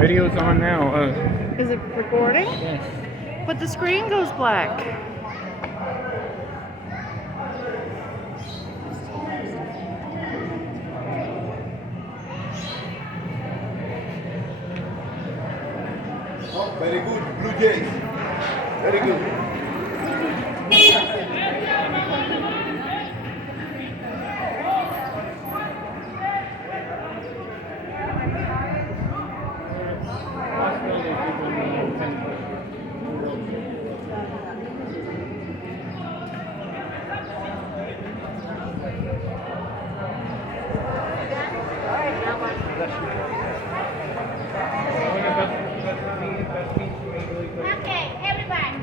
Video's on now. Is it recording? Yes. But the screen goes black. Oh, very good. Blue Jays. Very good. Okay, everybody,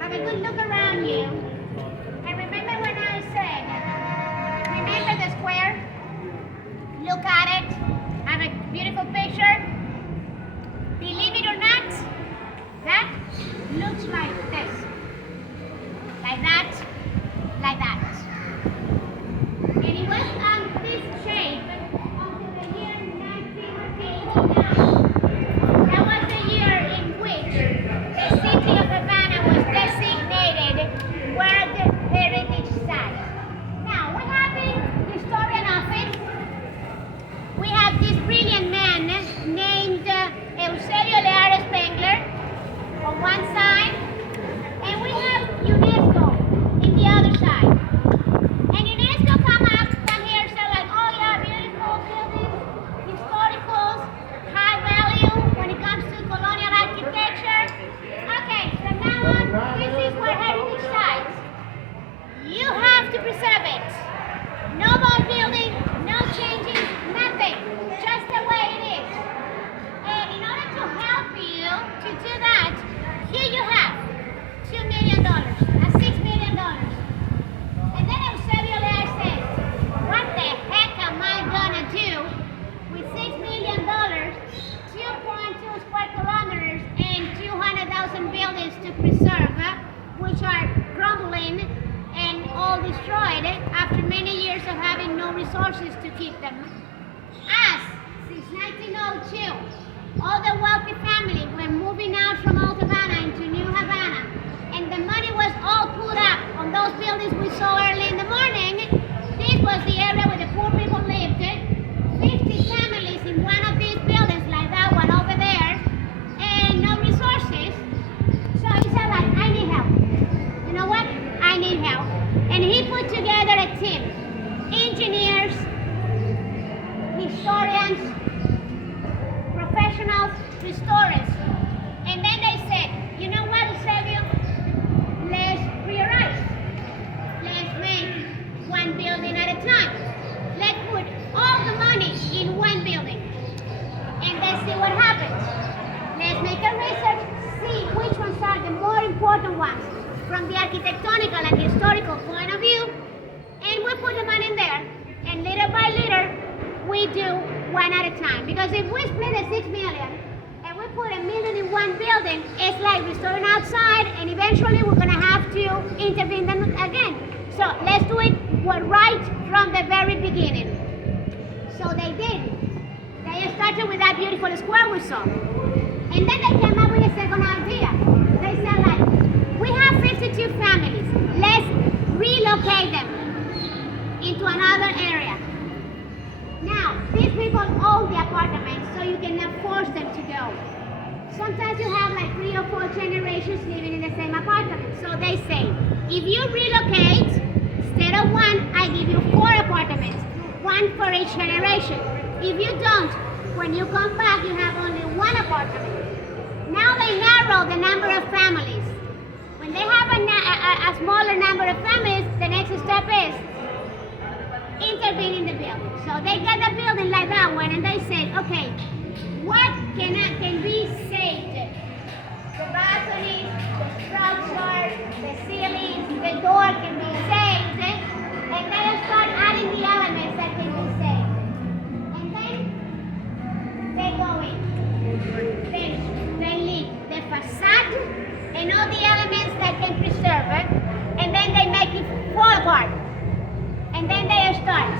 have a good look around you. And remember when I said, remember the square? Look at it. Have a beautiful picture. Believe it or not, that looks like this. Like that, like that. And it was this shape until the year 1989. That was the year in which the city of Havana was designated World Heritage Site. Now, we have the historian office. We have this brilliant man named Eusebio Leares Spengler on one side, and we have UNESCO in the other side. And UNESCO come here and say like, oh yeah, beautiful buildings, historicals, high value when it comes to colonial architecture. Okay, from now on, this is where heritage sites. You have to preserve it. No more building, no changing, nothing. Just the way it is. And in order to help you to do that, here you have $2 million, $6 million. And then Eusebio Lear says, what the heck am I gonna do with $6 million, 2.2 square kilometers, and 200,000 buildings to preserve, which are crumbling and all destroyed after many years of having no resources to keep them? As since 1902, all the wealthy families were moving out from Old Havana into New Havana, and the money was all put up on those buildings we saw early in the morning. This was the area where the poor people lived. 50 families in one of these buildings, like that one over there, and no resources. So he said, like, I need help. You know what? I need help. And he put together a team. Engineers, historians, professionals, restorers. And then they said, you know what, Eusebio? Let's prioritize. Let's make one building at a time. Let's put all the money in one building. And let's see what happens. Let's make a research, see which ones are the more important ones from the architectonical and historical point of view. And we put the money in there. And little by little, we do one at a time. Because if we split the 6 million and we put $1 million in one building, it's like restoring outside, and eventually we're gonna have to intervene them again. So let's do it right from the very beginning. So they did. They started with that beautiful square we saw. And then they came up with a second idea. They said like, we have 52 families. Let's relocate them into another area. Now, these people own the apartments, so you cannot force them to go. Sometimes you have like 3 or 4 generations living in the same apartment. So they say, if you relocate, instead of one, I give you 4 apartments, 1 for each generation. If you don't, when you come back, you have only 1 apartment. Now they narrow the number of families. When they have a smaller number of families, the next step is intervene in the building. So they get the building like that one, and they say, okay, what can be saved? The balconies, the structure, the ceilings, the door can be saved, and then start adding the elements that can be saved. And then they go in. They leave the facade and all the elements that can preserve it, and then they make it fall apart. And then they start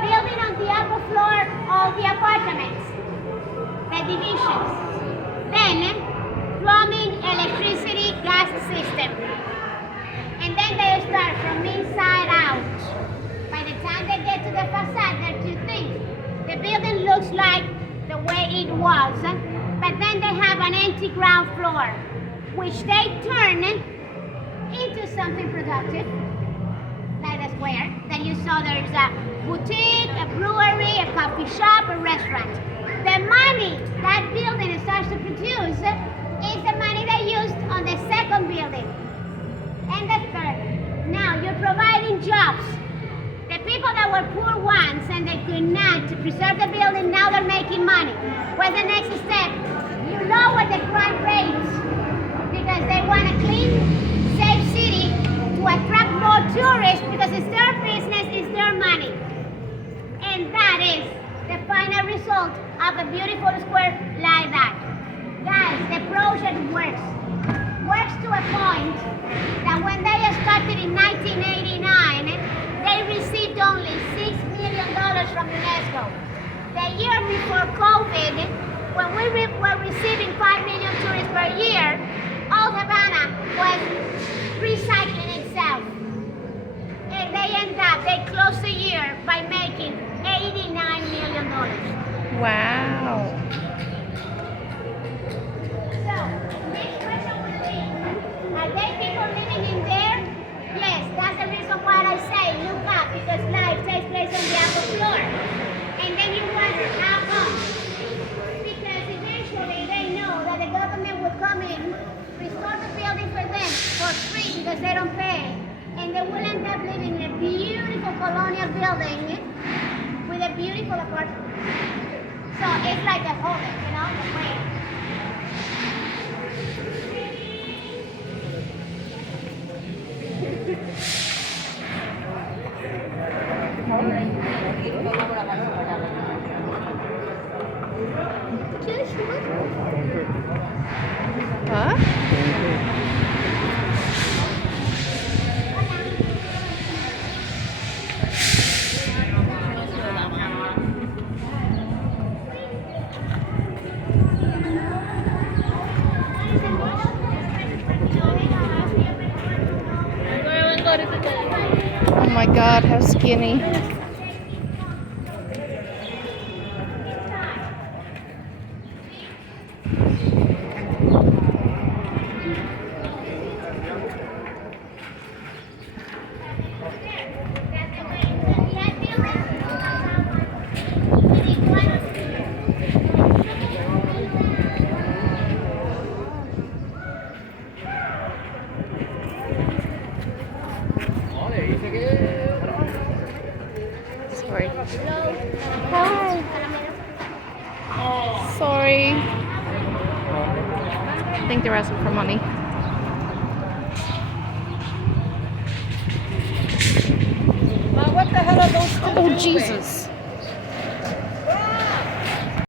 building on the upper floor of the apartments. The foundations. Then, plumbing, electricity, gas system. And then they start from inside out. By the time they get to the facade, there are two things. The building looks like the way it was, but then they have an empty ground floor, which they turn into something productive, like the square. Then you saw there's a boutique, a brewery, a coffee shop, a restaurant. The money that building starts to produce is the money they used on the second building and the third. Now you're providing jobs. The people that were poor once and they could not to preserve the building, now they're making money. What's the next step? You lower the crime rates because they want a clean, safe city to attract more tourists because it's their business, it's their money. And that is the final result of a beautiful square like that. Guys, the project works. Works to a point that when they started in 1989, they received only $6 million from UNESCO. The year before COVID, when we were receiving 5 million tourists per year, Old Havana was recycling itself. And they closed the year by making $89 million. Wow. So, next question will be, are there people living in there? Yes, that's the reason why I say look up, because life takes place on the upper floor. And then you wonder how come? Because eventually they know that the government will come in, restore the building for them for free because they don't pay. And they will end up living in a beautiful colonial building with a beautiful apartment. So it's like the holding, the way. Huh? Oh my God, how skinny. Sorry. Hi. Sorry. I think they're asking for money. What the hell are those two Oh, doing? Jesus.